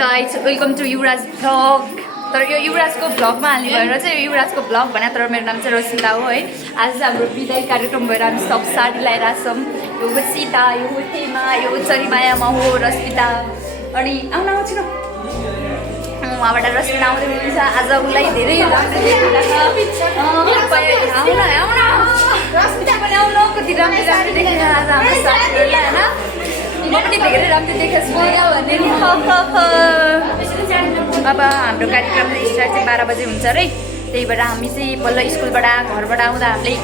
Guys welcome to Yuvraj vlog. तर यो युवराजको भ्लगमा हाल्ने भएर चाहिँ युवराजको भ्लग भने तर मेरो नाम चाहिँ रसिता हो है। आज चाहिँ हाम्रो बिदाई कार्यक्रम भएर हामी सब साडी लगाइरहेछौँ। यो सीता, यो हेमा, यो चरीमायामा हो रश्मिता। अनि आउन आउँछु न उहाँबाट रश्मिता आउँदै हुनुहुन्छ। आज उसलाई धेरै राम्रो रश्मिता पनि आउन कति राम्रो राम्रो देखेर आज हाम्रो साथीहरूलाई होइन म पनि धेरै राम्रो देखेको छु भने नि। अब हाम्रो कार्यक्रम स्टार्ट चाहिँ 12 बजे हुन्छ रे। त्यही भएर हामी चाहिँ बल्ल स्कुलबाट घरबाट आउँदा हामीले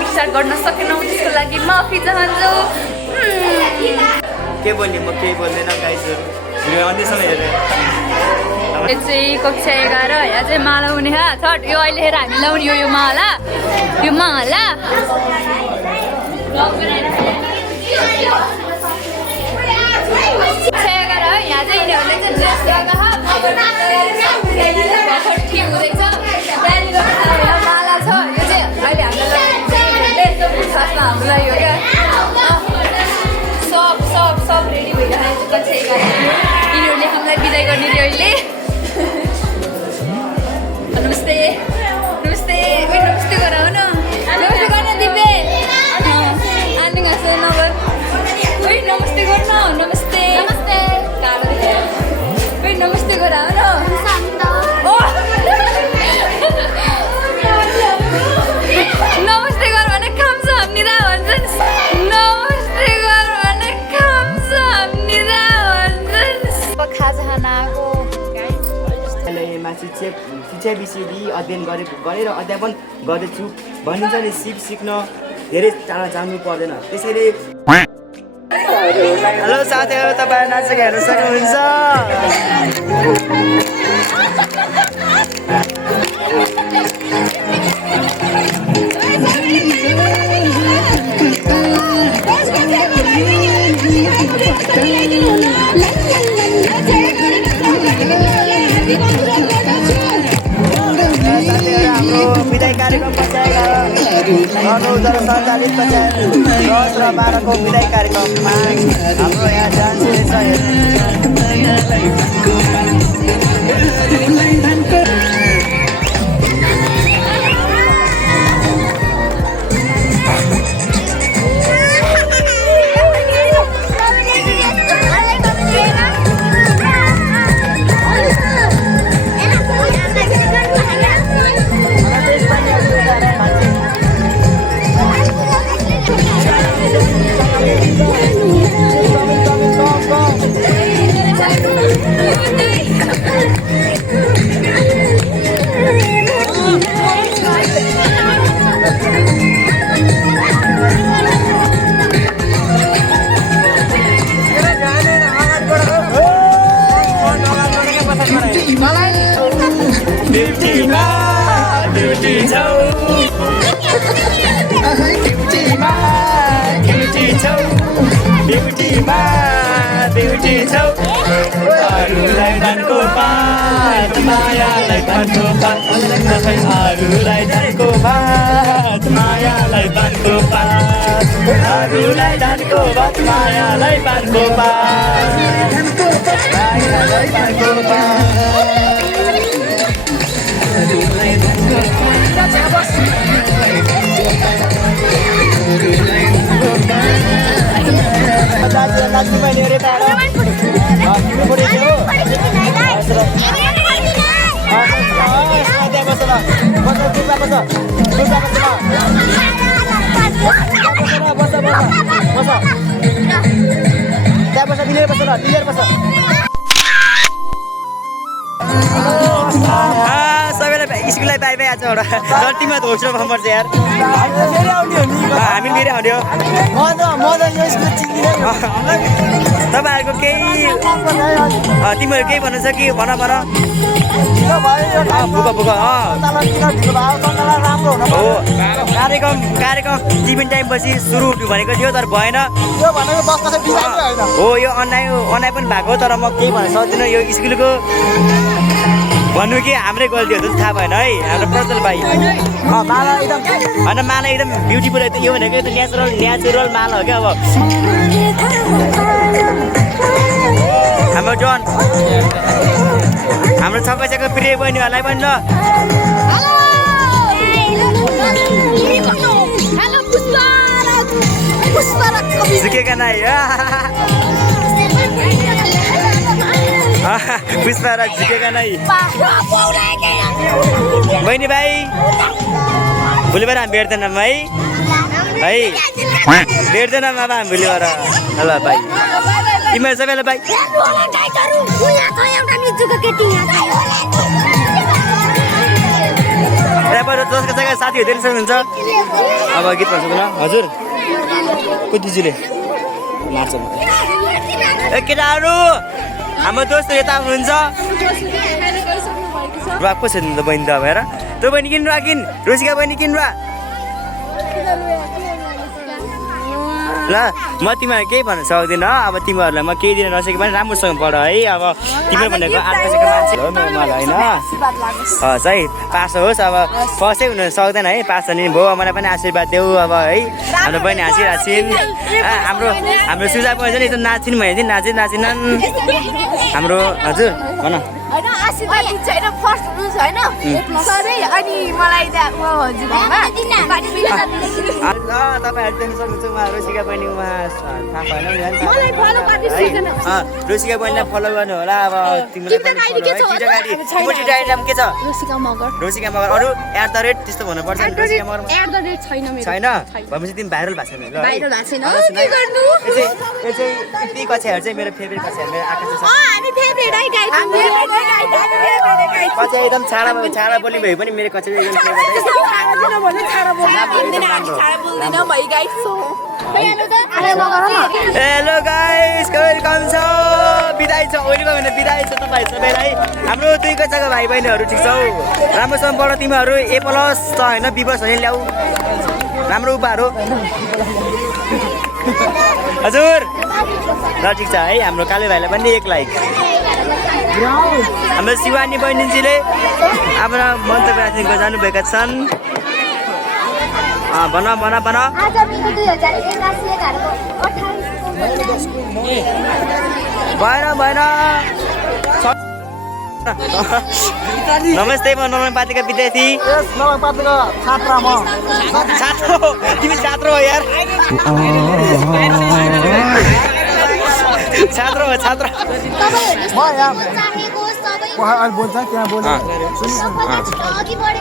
विचार गर्न सकेनौँ। त्यसको लागि माफी चाहन्छु। के बोल्ने म केही बोल्दैन गाइजहरु अन्तिसम्म हेरेर। यो चाहिँ कक्षा 11 यहाँ चाहिँ माला हुने छट। यो अहिले हेर हामी लाउने यो माला यो माला यहाँ चाहिँ यिनीहरूले चाहिँ ड्रेस हुँदैछ। त्यहाँनिर माला छ। यो चाहिँ अहिले हामीलाई हामीलाई यो क्या सब रेडी भइरहेको छ। कक्षा 11 यिनीहरूले हामीलाई बिदाई गर्ने रे अहिले। नमस्ते नमस्ते नमस्ते गराउ न नमस्ते गर्न दिपे आनी घाँसे नगर नमस्ते गर्न नमस्ते नमस्ते नमस्ते गराउ न नमस्ते गर भने खान्छ हामीदा भन्छन्। नमस्ते गर भने खान्छ हामीदा भन्छन्। खाजा खानाको माथि शिक्षा विषयली अध्ययन गरेर अध्यापन गर्दैछु भनिन्छ नि सिक्न धेरै टाढा जानु पर्दैन। त्यसैले हेलो साथीहरू तपाईँ नाचेको हेर्न सक्नुहुन्छ। हाम्रो बिदाई कार्यक्रम पछाडि 2047 पछाडि 10 र 12 को बिदाई कार्यक्रममा हाम्रो यहाँ डान्स हुँदैछ। अरूलाई दानको पात मायालाई दानको पात अरूलाई दानको पात मायालाई दानको पात अरूलाई दानको पात मायालाई दानको पात मायालाई दानको पात नाच्नु मैले हेरेँ त्यहाँ बस दिलेर बस सबैलाई स्कुललाई बाई बाई आज एउटा जल्टीमा दोस्रो नम्बर चाहिँ यार हामी लिएर आउने हो। तपाईँहरूको केही तिमीहरू केही भन्नु छ कि भन भुक हो कार्यक्रम टिफिन टाइम पछि सुरु हुनु भनेको थियो तर भएन हो। यो अनलाइन पनि भएको तर म केही भन्न सक्दिनँ। यो स्कुलको भन्नु कि हाम्रै गल्ती हो थाहा भएन है हाम्रो प्रज्वल भाइ। माला एकदम होइन माला एकदम ब्युटिफुल यो भनेको नेचुरल माला हो क्या। अब हाम्रो जन हाम्रो छक्का प्रिय बहिनीहरूलाई पनि ल झुकेका नाइ पुष्पा र झुकेका नाइ बहिनी भाइ भोलिबाट हामी भेट्दैनौँ है भेट्दैनौँ अब हामी भोलिबाट ल भाइ तिमीहरू सबैलाई भाइ जसको जग्गा साथी हुँदैन सक्नुहुन्छ अब गीत भन्छु ल हजुर को दिजुले नाच्छ ए केटाहरू हाम्रो दोस्त यता हुनुहुन्छ रुवा को छ त बहिनी त भएर त्यो बहिनी किन रुवा किन रोसिका बहिनी किन रुवा ल म तिमीहरू केही भन्न सक्दिनँ अब तिमीहरूलाई म केही दिन नसके पनि राम्रोसँग पढ है अब तिमीहरू भनेको 8 वर्षको मान्छे हो मलाई होइन हस् है पास होस् अब फर्स्टै हुन सक्दैन है पास भने भयो मलाई पनि आशीर्वाद देऊ अब है हाम्रो बहिनी हाँसिरहेछिन् हाम्रो सुझाव पनि एकदम नाचिन् भने चाहिँ नाचिनन् हाम्रो हजुर भन हैन आशीर्वाद दिन्छ हैन फर्स्ट हुनुहुन्छ हैन सबै अनि मलाई त म हजुरमा ल तपाईहरु देख्न सक्नुहुन्छ उहाँ रोसिका बहिनी उहाँ थाहा भएन नि मलाई फलो गरिदिनु रोसिका बहिनीलाई फलो गर्नु होला अब तिमीलाई पनि फलो है टिटा गाडी नाम के छ रोसिका मगर अरु @ त्यस्तो भन्नु पर्छ नि रोसिका मगर @ छैन मेरो छैन भनेपछि तिमी भाइरल भएको छैन ल भाइरल भएको छैन के गर्नु यो चाहिँ यति कक्षाहरु चाहिँ मेरो फेभरेट कक्षाहरु मेरो आकाश छ हामी फेभरेट है गाइस कक्षा एकदम छाडा बोली भए पनि मेरो कक्षा एकदम फेभरेट हेलो गाइस वेलकम छ बिदाई छ ओलीको भने बिदाई छ तपाईँ सबैलाई हाम्रो दुई कक्षाको भाइ बहिनीहरू ठिक छौ राम्रोसँग पढ तिमीहरू A+ छ होइन B+ भने ल्याऊ राम्रो उपहार हो हजुर ल ठिक छ है हाम्रो काले भाइलाई पनि 1 लाइक हाम्रो शिवानी बहिनीजीले आफ्नो मन्तव्य राखेर जानुभएका छन् भन आज मेरो 2011 भएन नमस्ते म नलङ पार्टीका विद्यार्थी छात्र तिमी छात्र हो यार छात्र हो छात्र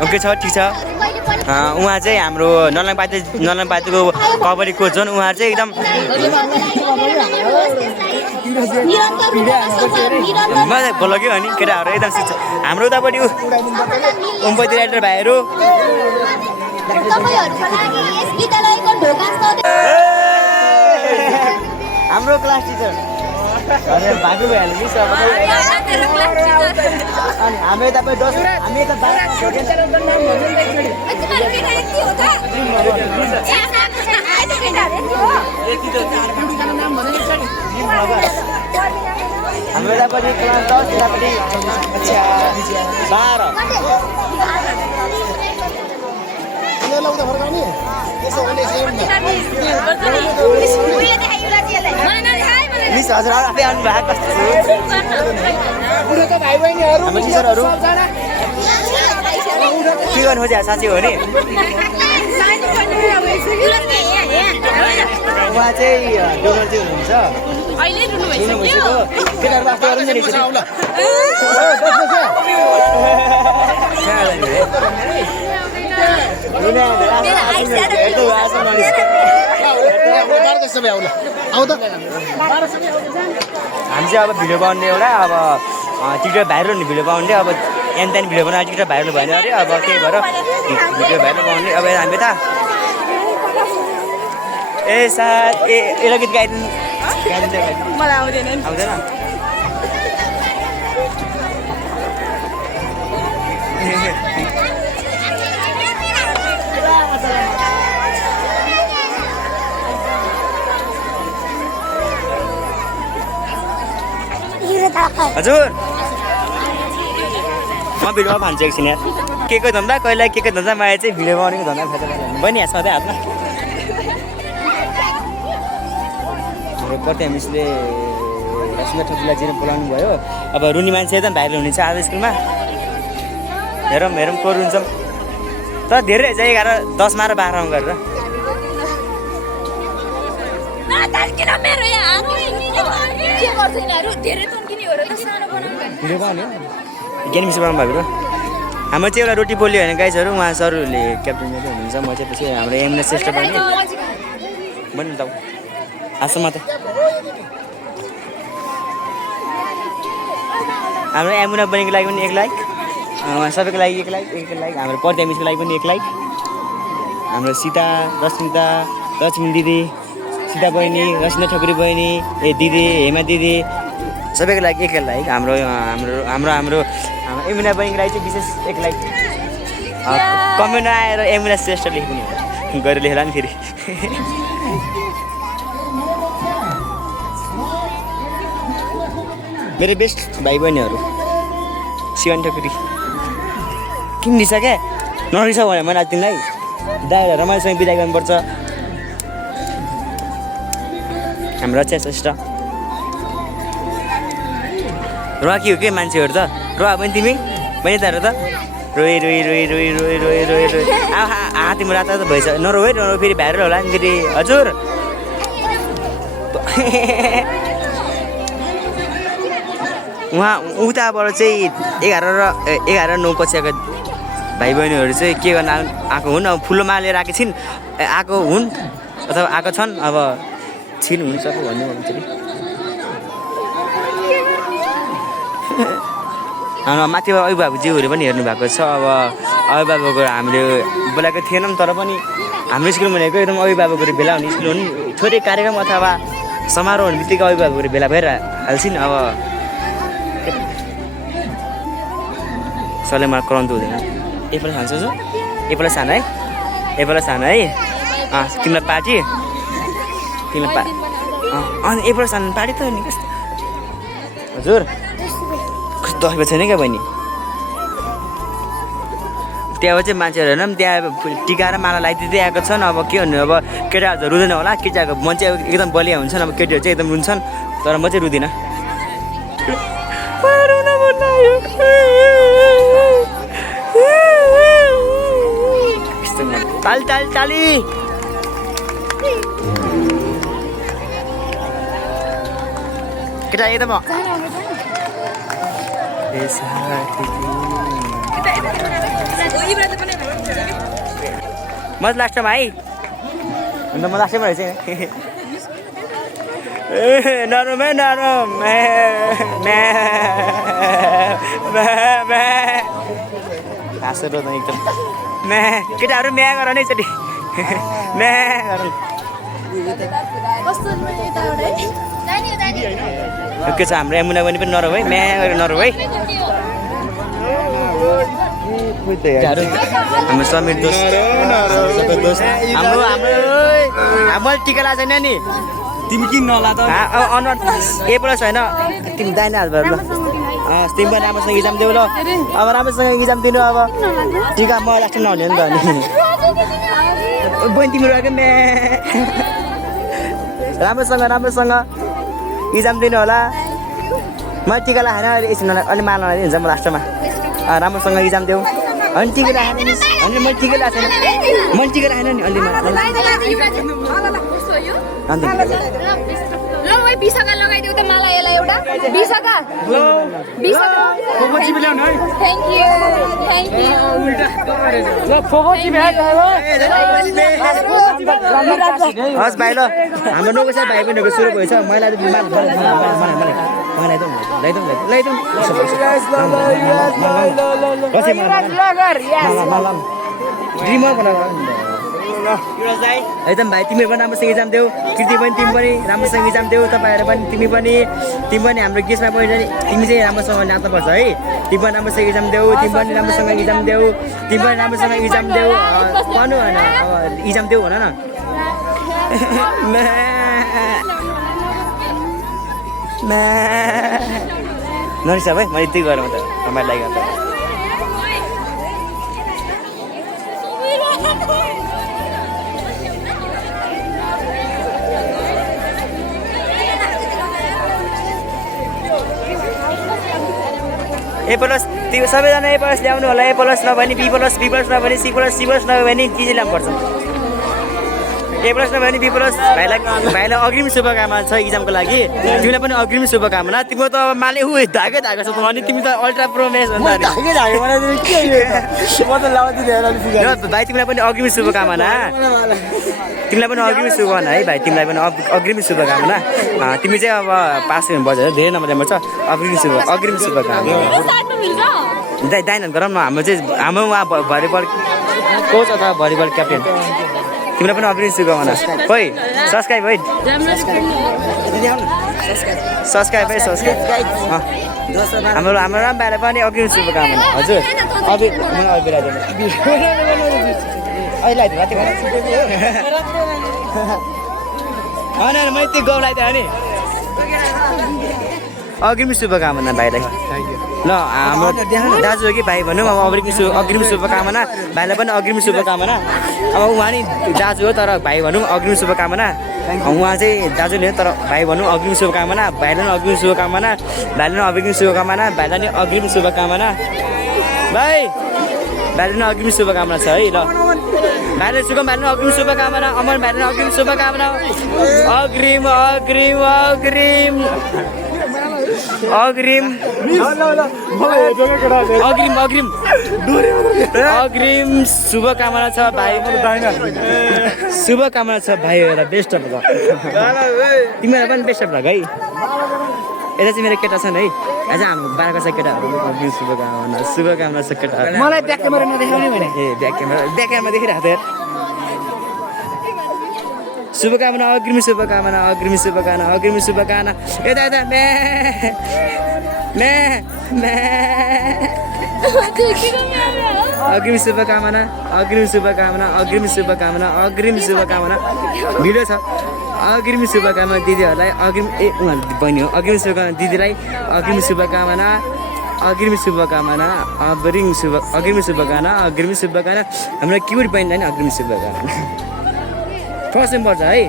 ओके छ ठिक छ उहाँ चाहिँ हाम्रो नलङ पार्टीको कबड्डी कोच हुन् उहाँ चाहिँ एकदम बोल कि अनि केटाहरू एकदम शिक्षा हाम्रो उतापट्टि ओमपति राइटर भाइहरू हाम्रो क्लास टिचर भागु भइहाल्यो नि सब अनि हामी तपाईँ 10 हामी त 12 हाम्रो यतापट्टि क्लास 10 यतापट्टि कक्षा 12 मिस हजुर आफै आउनु भएको कस्तो हाम्रो टिचरहरू के गर्नु खोजे साँच्चै हो नि उहाँ चाहिँ डोनर चाहिँ हुनुहुन्छ केटाहरू आफ्नो गरौँ हामी चाहिँ अब भिडियो बनाउने एउटा अब टिकटक भाइरल हुने भिडियो बनाउने अब त्यहाँदेखि भिडियो बनाएर टिकटक भाइरल भएन अरे अब त्यही भएर भिडियो भाइरल बनाउने अब हामी त ए साथ एउटा गीत गाइदिनु मलाई आउँदैन आउँदैन हजुर म भिडियोमा भन्छु एकछिन यार के को धन्दा कहिले के धन्दा माया चाहिँ भिडियो बनाउनेको धन्दा फाइदा बहिनी यहाँ सधैँ हातमा प्रति मिसले रश्मि ठकुरीलाई चाहिँ बोलाउनु भयो अब रुनी मान्छे एकदम भाइरल हुनेछ आज स्कुलमा हेरौँ को रुन्छौँ तर धेरै चाहिँ 11 10 मा र 12 मा गरेर ज्ञानी मिस बनाउनु भएको हाम्रो चाहिँ एउटा रोटी पोल्यो होइन गाइजहरू उहाँ सरहरूले क्याप्टन मात्रै हुनुहुन्छ म चाहिँ पछि हाम्रो यमुना श्रेष्ठ पनि भन्नु त आसम्म त हाम्रो यमुना बहिनीको लागि पनि 1 लाइक उहाँ सबैको लागि 1 लाइक हाम्रो पर्दा मिसको लागि पनि 1 लाइक हाम्रो सीता रश्मि दिदी सीता बहिनी रश्मि ठकुरी बहिनी दिदी हेमा दिदी सबैको लागि 1 लाइक हाम्रो यमुना बहिनीको लागि चाहिँ विशेष 1 लाइक कमेन्ट आएर यमुना श्रेष्ठ लेख्नु गरेर लेखेर नि फेरि मेरो बेस्ट भाइ बहिनीहरू शिवानी ठकुरी किन रिसा क्या नरिसा भने मैले आज तिमीलाई दाइलाई रमाइलोसँग बिदा गर्नुपर्छ हाम्रो अच्छा श्रेष्ठ रोकी हो के मान्छेहरू त रोआ पनि तिमी पनि तारो त रोइ तिम्रो रात त भइसक्यो नरो फेरि भाइरल होला नि फेरि हजुर उहाँ उताबाट चाहिँ 11 र 9 कक्षाका भाइ बहिनीहरू चाहिँ के गर्न आएको हुन् अब फुलो माला लिएर आएको छिन् आएको हुन् अथवा आएको छन् अब छिन् हुन्छ भन्नु भन्छ नि हाम्रो माथिबाट अभिभावकज्यूहरू पनि हेर्नु भएको छ अब अभिभावकहरू हामीले बोलाएको थिएनौँ तर पनि हाम्रो स्कुल भनेको एकदम अभिभावकहरू भेला हुने स्कुल हुन् छोटो कार्यक्रम अथवा समारोह हुने बित्तिकै अभिभावकहरू भेला भएर हाल्छिन् अब सरले मलाई कराउनु हुँदैन एप्पल खान्छ एप्पल सानो है तिमीलाई पार्टी तिमीलाई अनि एप्पल सानो पार्टी त नि कस्तो हजुर कस्तो दस छैन क्या बहिनी त्यहाँ चाहिँ मान्छेहरू होइन त्यहाँ टिका र माला लगाइदिँदै आएको छन् अब के भन्नु अब केटाहरू त रुँदैन होला केटाहरूको मन चाहिँ एकदम बलिया हुन्छन् अब केटीहरू चाहिँ एकदम रुन्छन् तर म चाहिँ रुँदिनँ ताली केटा एकदम म लास्टमा है अन्त म लास्टमा रहेछ नरम हाँसो रोज्नु एकदम केटाहरू म्या गर नै एकचोटि म्या गर के छ हाम्रो यमुना बहिनी पनि नरौ है म्या गरेर नरौ है हाम्रो समीर दोस्त हाम्रो टिका लाग्छ छैन नि तिमी किन नला त अनुहार ए प्लस होइन तिमी दाहिने हात भयो ल तिमी पनि राम्रोसँग इक्जाम देऊ ल अब राम्रोसँग इक्जाम दिनु अब टिका म लास्टमा नहुने नि त अनि बहिनी तिम्रो क्या म्या राम्रोसँग इक्जाम दिनु होला म टिका लगाएन एकछिन अलि माल लगाइदिन्छ म लास्टमा राम्रोसँग इक्जाम देऊ अनि टिका राखेन नि अनि मैले टिका लगाएको छैन मैले टिका राखेन नि अलि बिसाका लगाइदिउ त मलाई यसलाई एउटा बिसाका हस् भाइ ल हाम्रो नोकसा भाइ बहिनीको सुरु भएछ मैले एकदम भाइ तिमीहरू पनि राम्रोसँग इक्जाम देऊ कृति पनि तिमी पनि राम्रोसँग इक्जाम देऊ तपाईँहरू पनि तिमी पनि हाम्रो गेस्टमा पनि तिमी चाहिँ राम्रोसँग नाच्नुपर्छ है तिमी पनि राम्रोसँग इक्जाम देऊ तिमी पनि राम्रोसँग इक्जाम देऊ भन्नु होइन अब इक्जाम देऊ भन न नरिसा भाइ मैले यति गरेँ म त तपाईँलाई गर्दा ए प्लस त्यो सबैजना ए प्लस ल्याउनु होला ए प्लस नभए नि बी प्लस नभए नि सी प्लस नभए नि के चाहिँ ल्याउनुपर्छ ए प्लस नभए नि बी प्लस भाइलाई अग्रिम शुभकामना छ इक्जामको लागि तिमीलाई पनि अग्रिम शुभकामना तिम्रो त अब माले धागै छ त अनि तिमी त अल्ट्रा प्रो म्याच भन्दा भाइ तिमीलाई पनि अग्रिम शुभकामना तिमीलाई पनि अग्रिम शुभकामना है भाइ तिमीलाई पनि अग्रिम शुभकामना तिमी चाहिँ अब पास हुनुपर्छ धेरै नम्बर ल्याउनुपर्छ अग्रिम शुभकामना दाइन गरौँ न हाम्रो उहाँ भलिबल कोच अथवा भलिबल क्याप्टेन तिमीलाई पनि अग्रिम शुभकामना खोइ सब्सक्राइब है सब्सक्राइब हाम्रो रामभाइलाई पनि अग्रिम शुभकामना हजुर मैले त्यो गाउँ लगाइदिएँ नि अग्रिम शुभकामना भाइलाई ल हाम्रो दाजु हो कि भाइ भनौँ अब अग्रिम शुभकामना भाइलाई पनि अग्रिम शुभकामना अब उहाँ नि दाजु हो तर भाइ भनौँ अग्रिम शुभकामना उहाँ चाहिँ दाजु नै हो तर भाइ भनौँ अग्रिम शुभकामना भाइलाई पनि अग्रिम शुभकामना भाइलाई पनि अग्रिम शुभकामना भाइलाई नि अग्रिम शुभकामना भाइलाई पनि अग्रिम शुभकामना छ है ल भाइलाई अग्रिम शुभकामना अमर भाइलाई अग्रिम शुभकामना अग्रिम शुभकामना छ भाइ शुभकामना छ भाइ एउटा बेस्ट अफ लक तिमीलाई पनि बेस्ट अफ लक है यता चाहिँ मेरो केटा छन् है आज हाम्रो 12 वर्ष केटाहरू अग्रिम शुभकामना छ केटा मलाई ब्याक क्यामेरा नदेखाउने भने ए ब्याक क्यामेरा देखिरहेको थियो शुभकामना अग्रिम शुभकामना यता अग्रिम शुभकामना भिडियो छ अग्रिम शुभकामना दिदीहरूलाई अग्रिम उहाँ बहिनी हो अग्रिम शुभकामना दिदीलाई अग्रिम शुभकामना अग्रिम शुभकामना हाम्रो क्युट बहिनीलाई नि अग्रिम शुभकामना फर्स्ट टाइम पर्छ है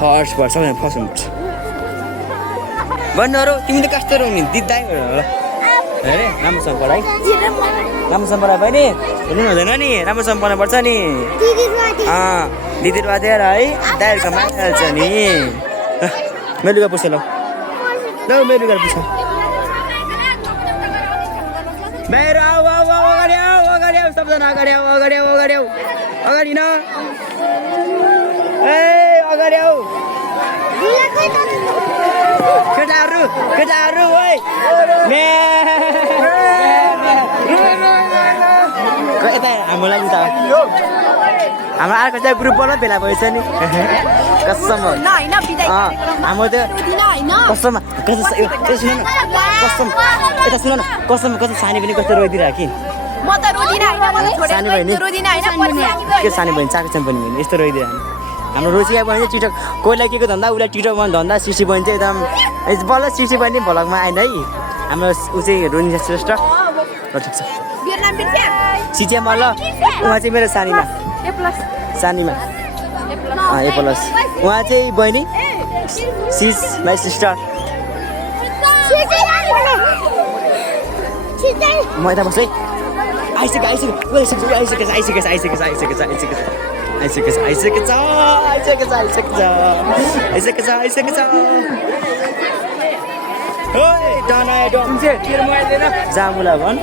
फर्स्ट पर्छ भन्नुहरू तिमी त कस्तो रौ नि दिद्दै अरे राम्रोसँग पढाइ भयो नि हेर्नु हुँदैन नि राम्रोसँग पढ्नुपर्छ नि दिदी बाँधेर है दाइहरूको मानिहाल्छ नि मेरो लुगा पुछ ल मेरो लुगा पुछ बाहिर आऊ अगाडि आऊ सबजना अगाडि न ए अगाडि आऊ केटाहरू ओइ यता हाम्रो लागि त हाम्रो अर्को चाहिँ ग्रुपबाट भेला भएछ नि कसम हाम्रो त्यो कसम सानी पनि कस्तो रोइदिरहेको कि सानी बहिनी के सानी बहिनी चाको पनि बहिनी यस्तो रोइदिरहेको हाम्रो रोचिया बहिनी टिकटक कोहीलाई के धन्दा उसलाई टिकटकमा धन्दा सिसी बहिनी चाहिँ एकदम बल्ल सिसी बहिनी भ्लगमा आएन है हाम्रो ऊ चाहिँ रोनिसा श्रेष्ठ ठिक छ सिचिया मल्ल उहाँ चाहिँ मेरो सानीमा ए प्लस उहाँ चाहिँ बहिनी सिज माई सिस्टर म यता बस्छु है आइसकेछ जामुला भन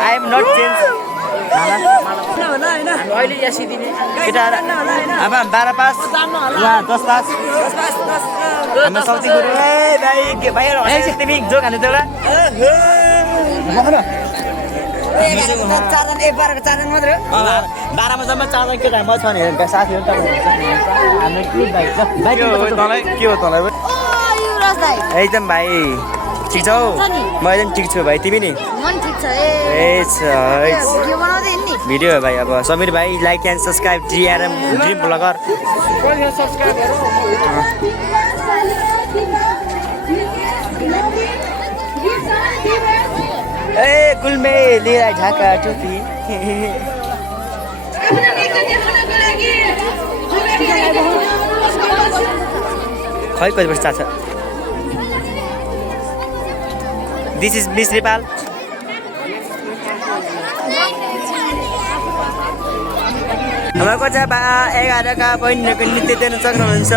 I am not changed. केटाहरू अब 12 पास यहाँ 10 पास हाम्रो साउथी गुरु भाइ तिमी जोक हाल्नु एउटा चारजना 12मा जम्मा 4जना केटा म छ नि साथीहरू हाम्रो के हो तँलाई एकदम भाइ ठिक छौ म एकदम ठिक छु भाइ तिमी नि भिडियो हो भाइ अब समीर भाइ like and subscribe dream blogger ए ए गुल्मे लिएर ढाका टोपी खै कति वर्ष छ दिस इज मिस नेपाल हाम्रो चाहिँ 11 का बहिनीहरूको नृत्य देख्न सक्नुहुन्छ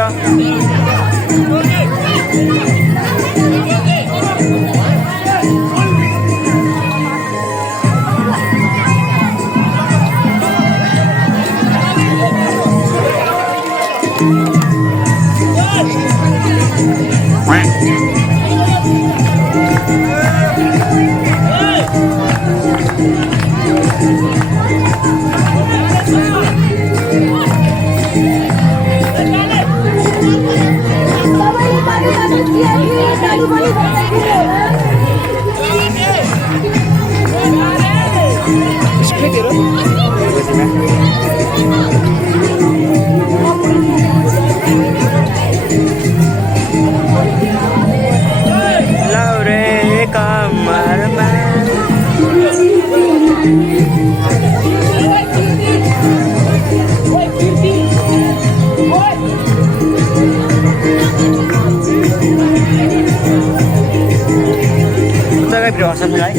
awesome, right?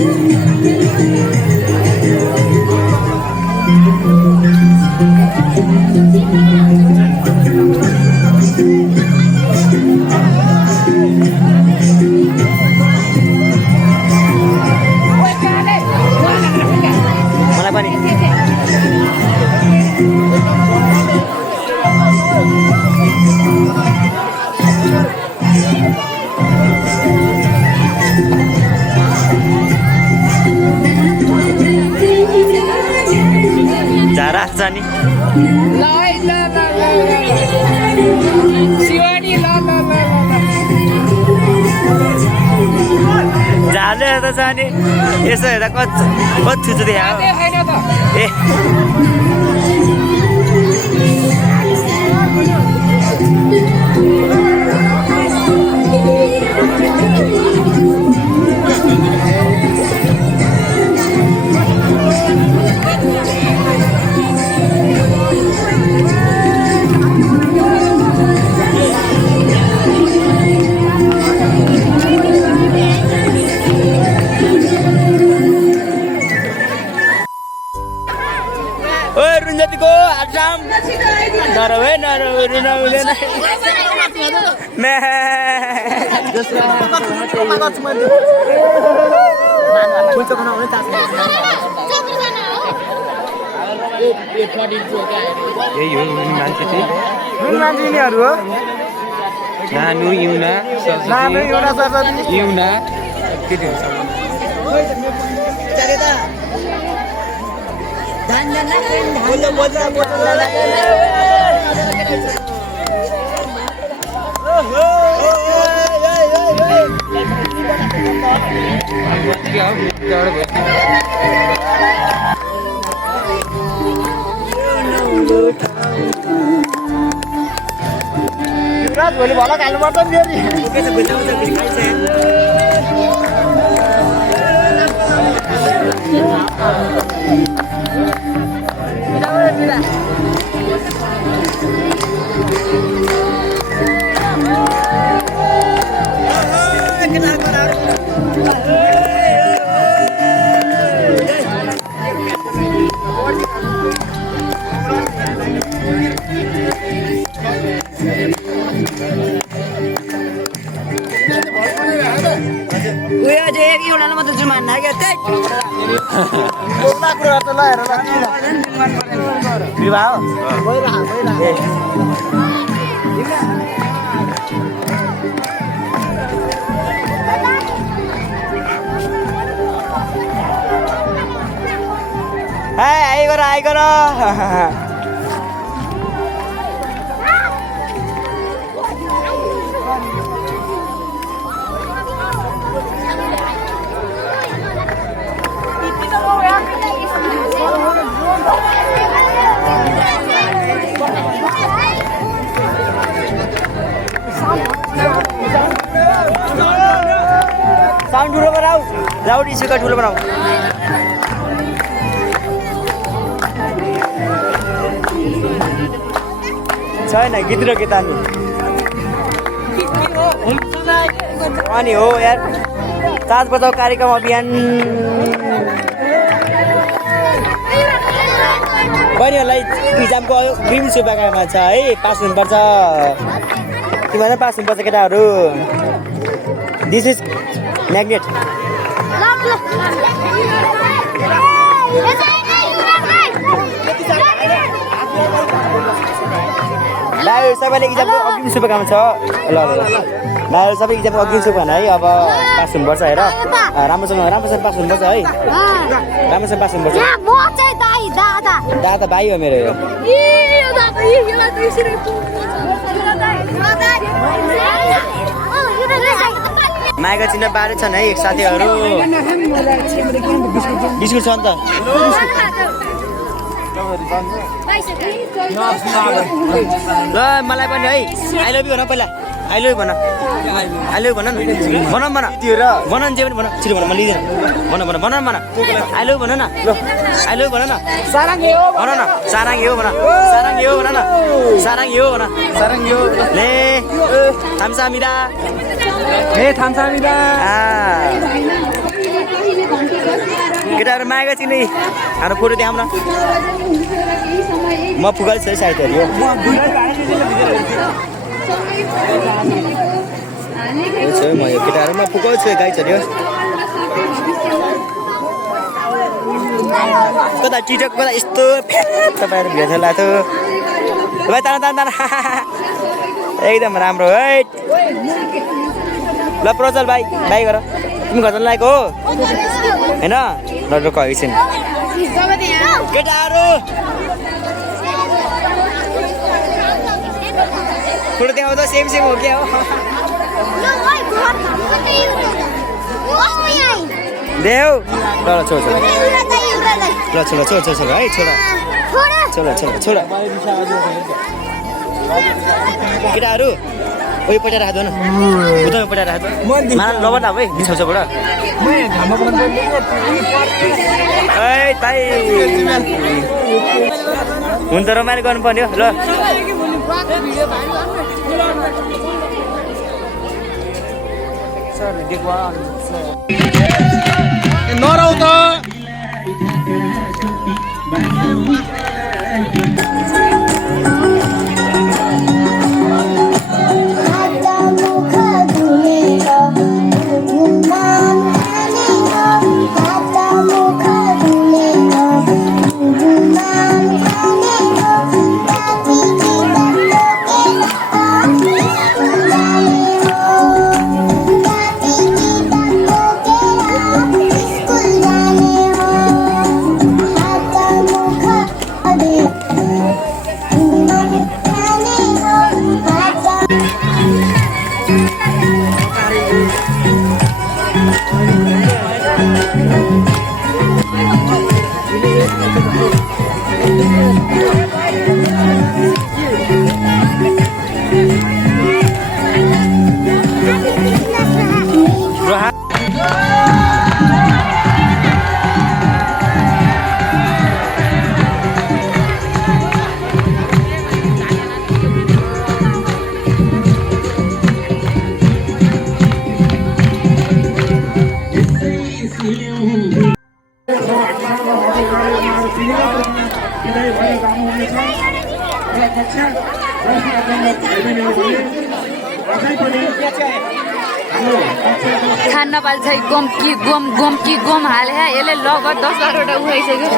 Mana apa nih? Jarah Sani. Jarah atau Sani? Eso ada kot tujuh dia. Runjatiku Adam Narawe Runawulen Meh Berat boleh bola kalau makan dia nih. Oke sebentar udah beli kaisen. Bila. Uy, aja yang iulan sama tujuh mana ya teh? Bola kurang telah ya lah. Di bawah. Bola. Hai, ayo koro. Sound dulu berau. Loud speaker ठुलो बनाऊ छैन गीत र गीत अनि हो यार 7 बजाउ कार्यक्रम अभियान बहिनीहरूलाई इक्जामको ग्रिम शुभकामना छ है पास हुनुपर्छ तिमीहरू पास हुनुपर्छ केटाहरू दिस इज म्याग्नेट भाइहरू सबैले इक्जामको अग्रिम शुभकामना छ ल भाइहरू सबै इक्जामको अग्रिम शुभकामना है अब पास हुनुपर्छ हेर राम्रोसँग पास हुनुपर्छ है राम्रोसँग पास हुनुपर्छ दादा भाइ हो मेरो माइका चिन्ह बारे छन् है साथीहरू बिस्कुट छ नि त ल मलाई पनि है आई लभ यु भन पहिला आई लभ यु भन भन त्यो र भन जे पनि भन छिटो भन म लिँदैन भन आई लभ यु भन न ल आई लभ यु भन न साराङ्गे हो भन न साराङ्गे हो भन ले थाम्सामिदा केटाहरू मागेको छु नि हाम्रो फोटो देखाउन म पुगल छु साथीहरू म यो केटाहरूमा पुगल छु गाई छोड्यो कता टिकटक कता यस्तो तपाईँहरू भेट्छ लाग्थ्यो भाइ ताना एकदम राम्रो है ल प्रजल भाइ गर तिमी घर लागेको हो होइन ल एकछिन केटाहरू फोटो देखाउँदा सेम हो क्या हो देऊ ल छोड है छोड केटाहरू उयो पठाएर राख्दो न उतामा पठाएर राख्दो माला नबटा है बिछाउँछबाट हुन त रमाइलो गर्नुपर्ने हो ल नराउ त खान नपाल्छ गम हाले यसले लगभग 10-12 वटा उठाइसक्यो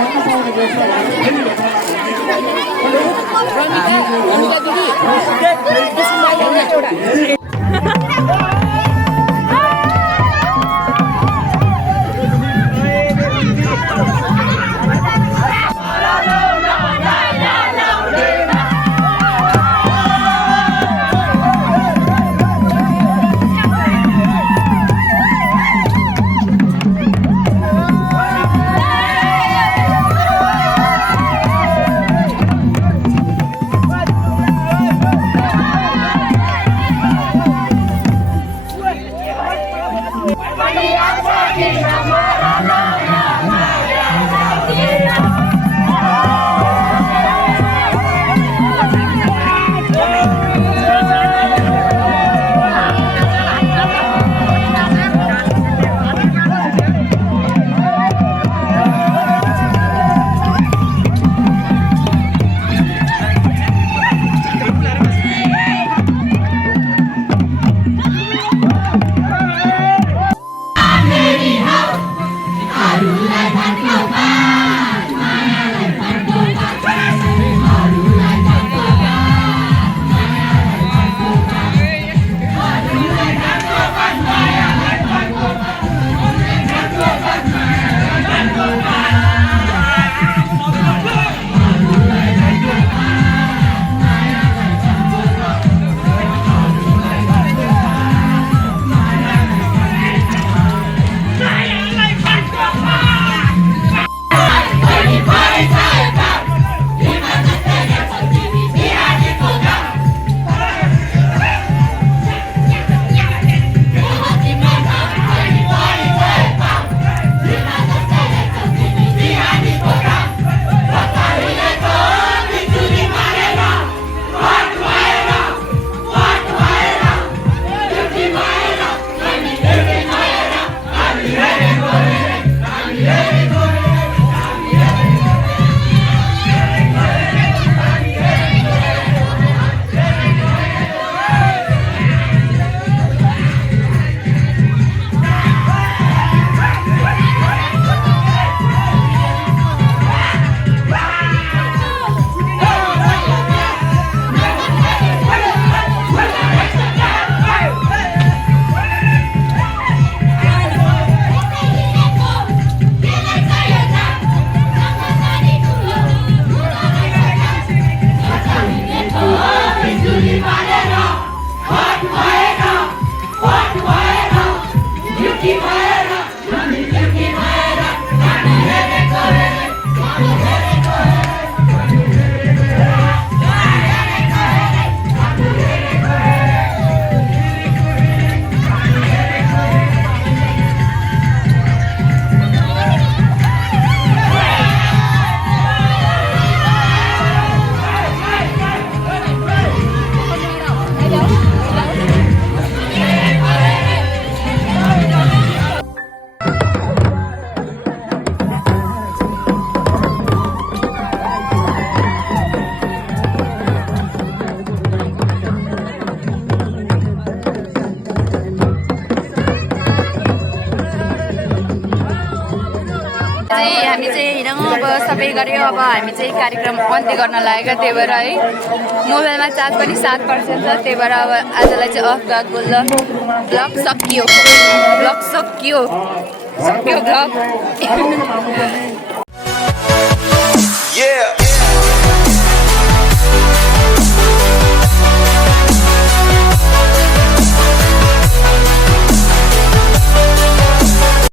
हामी चाहिँ हिँडौँ अब सबै गऱ्यो अब हामी चाहिँ कार्यक्रम अन्त्य गर्न लागेको त्यही भएर है मोबाइलमा चार्ज पनि 7% छ त्यही भएर अब आजलाई चाहिँ अफ द ब्लग सकियो ब्लग ब्लग